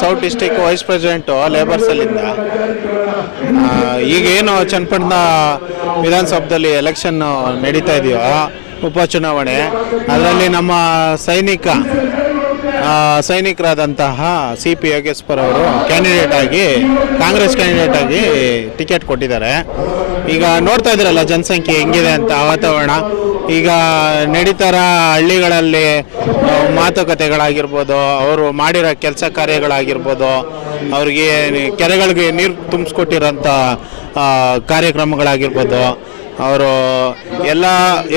South district vice president ಅಲ್ಲಿಂದ. ಆ, ಈಗೇನು ಚನ್ನಪಟ್ಟಣ ವಿಧಾನಸೌಧದಲ್ಲಿ ಎಲೆಕ್ಷನ್ ನಡೀತಾ ಇದೆಯೋ ಉಪಚುನಾವಣೆ ಅದರಲ್ಲಿ ನಮ್ಮ ಸೈನಿಕ ಸೈನಿಕರಾದಂತಹ ಸಿ ಪಿ ಯೋಗೇಶ್ವರ್ ಅವರು ಕ್ಯಾಂಡಿಡೇಟ್ ಆಗಿ, ಕಾಂಗ್ರೆಸ್ ಕ್ಯಾಂಡಿಡೇಟ್ ಆಗಿ ಟಿಕೆಟ್ ಕೊಟ್ಟಿದ್ದಾರೆ. ಈಗ ನೋಡ್ತಾ ಇದ್ರಲ್ಲ ಜನಸಂಖ್ಯೆ ಹೆಂಗಿದೆ ಅಂತ ವಾತಾವರಣ. ಈಗ ನಡೀತಾರ ಹಳ್ಳಿಗಳಲ್ಲಿ ಮಾತುಕತೆಗಳಾಗಿರ್ಬೋದು, ಅವರು ಮಾಡಿರೋ ಕೆಲಸ ಕಾರ್ಯಗಳಾಗಿರ್ಬೋದು, ಅವ್ರಿಗೆ ಕೆರೆಗಳಿಗೆ ನೀರು ತುಂಬಿಸ್ಕೊಟ್ಟಿರೋಂಥ ಕಾರ್ಯಕ್ರಮಗಳಾಗಿರ್ಬೋದು ಅವರು ಎಲ್ಲ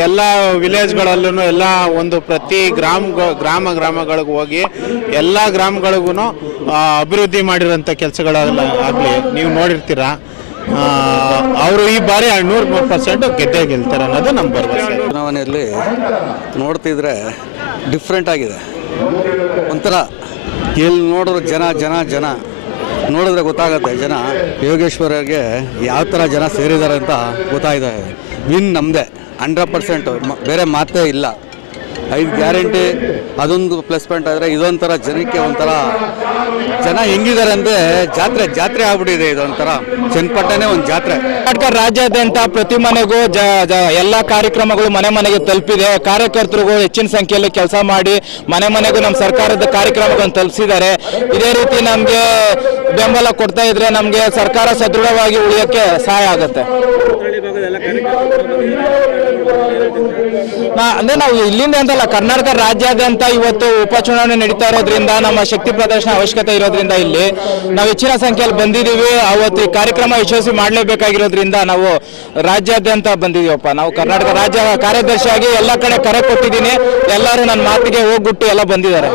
ಎಲ್ಲ ವಿಲೇಜ್ಗಳಲ್ಲೂ ಎಲ್ಲ ಒಂದು ಪ್ರತಿ ಗ್ರಾಮ ಗ್ರಾಮ, ಗ್ರಾಮಗಳಿಗೆ ಹೋಗಿ ಎಲ್ಲ ಗ್ರಾಮಗಳಿಗೂ ಅಭಿವೃದ್ಧಿ ಮಾಡಿರೋಂಥ ಕೆಲಸಗಳೆಲ್ಲ ಆಗಲಿ, ನೀವು ನೋಡಿರ್ತೀರ. ಅವರು ಈ ಬಾರಿ ನೂರು ಮೂರು ಪರ್ಸೆಂಟ್ ಗೆದ್ದೇ ಗೆಲ್ತಾರೆ ಅನ್ನೋದು ನಮ್ಮ ಭರವಸೆ. ಚುನಾವಣೆಯಲ್ಲಿ ನೋಡ್ತಿದ್ರೆ ಡಿಫ್ರೆಂಟ್ ಆಗಿದೆ. ಒಂಥರ ಎಲ್ಲಿ ನೋಡಿದ್ರು ಜನ ಜನ ಜನ. ನೋಡಿದ್ರೆ ಗೊತ್ತಾಗುತ್ತೆ ಜನ ಯೋಗೇಶ್ವರಗೆ ಯಾವ ಥರ ಜನ ಸೇರಿದ್ದಾರೆ ಅಂತ ಗೊತ್ತಾಗಿದೆ ವಿನ್ ನಮ್ಮದೇ ಹಂಡ್ರೆಡ್ ಪರ್ಸೆಂಟು ಬೇರೆ ಮಾತೇ ಇಲ್ಲ. ಐದು ಗ್ಯಾರಂಟಿ ಅದೊಂದು ಪ್ಲಸ್ ಪಾಯಿಂಟ್ ಆದರೆ ಇದೊಂಥರ ಜನಕ್ಕೆ ಒಂಥರ ಜನ ಹೆಂಗಿದ್ದಾರೆ ಅಂದರೆ ಜಾತ್ರೆ ಜಾತ್ರೆ ಆಗ್ಬಿಟ್ಟಿದೆ ಇದೊಂಥರ. ಚನ್ನಪಟ್ಟಣೆ ಒಂದು ಜಾತ್ರೆ. ಕರ್ನಾಟಕ ರಾಜ್ಯಾದ್ಯಂತ ಪ್ರತಿ ಮನೆಗೂ ಜ ಜ- ಎಲ್ಲ ಕಾರ್ಯಕ್ರಮಗಳು ಮನೆ ಮನೆಗೆ ತಲುಪಿದೆ. ಕಾರ್ಯಕರ್ತರಿಗೂ ಹೆಚ್ಚಿನ ಸಂಖ್ಯೆಯಲ್ಲಿ ಕೆಲಸ ಮಾಡಿ ಮನೆ ಮನೆಗೂ ನಮ್ಮ ಸರ್ಕಾರದ ಕಾರ್ಯಕ್ರಮಗಳನ್ನು ತಲುಪಿಸಿದ್ದಾರೆ. ಇದೇ ರೀತಿ ನಮಗೆ ಬೆಂಬಲ ಕೊಡ್ತಾ ಇದ್ರೆ ನಮಗೆ ಸರ್ಕಾರ ಸದೃಢವಾಗಿ ಉಳಿಯೋಕ್ಕೆ ಸಹಾಯ ಆಗುತ್ತೆ. ಅಂದ್ರೆ ನಾವು ಇಲ್ಲಿಂದ ಅಂತಲ್ಲ, ಕರ್ನಾಟಕ ರಾಜ್ಯಾದ್ಯಂತ ಇವತ್ತು ಉಪಚುನಾವಣೆ ನಡೀತಾ ಇರೋದ್ರಿಂದ, ನಮ್ಮ ಶಕ್ತಿ ಪ್ರದರ್ಶನ ಅವಶ್ಯಕತೆ ಇರೋದ್ರಿಂದ ಇಲ್ಲಿ ನಾವು ಹೆಚ್ಚಿನ ಸಂಖ್ಯೆಯಲ್ಲಿ ಬಂದಿದ್ದೀವಿ. ಅವತ್ತು ಈ ಕಾರ್ಯಕ್ರಮ ಯಶಸ್ವಿ ಮಾಡಲೇಬೇಕಾಗಿರೋದ್ರಿಂದ ನಾವು ರಾಜ್ಯಾದ್ಯಂತ ಬಂದಿದ್ದೀವಪ್ಪ. ನಾವು ಕರ್ನಾಟಕ ರಾಜ್ಯ ಕಾರ್ಯದರ್ಶಿಯಾಗಿ ಎಲ್ಲ ಕಡೆ ಕರೆ ಕೊಟ್ಟಿದ್ದೀನಿ. ಎಲ್ಲರೂ ನನ್ನ ಮಾತಿಗೆ ಹೋಗ್ಬಿಟ್ಟು ಎಲ್ಲ ಬಂದಿದ್ದಾರೆ.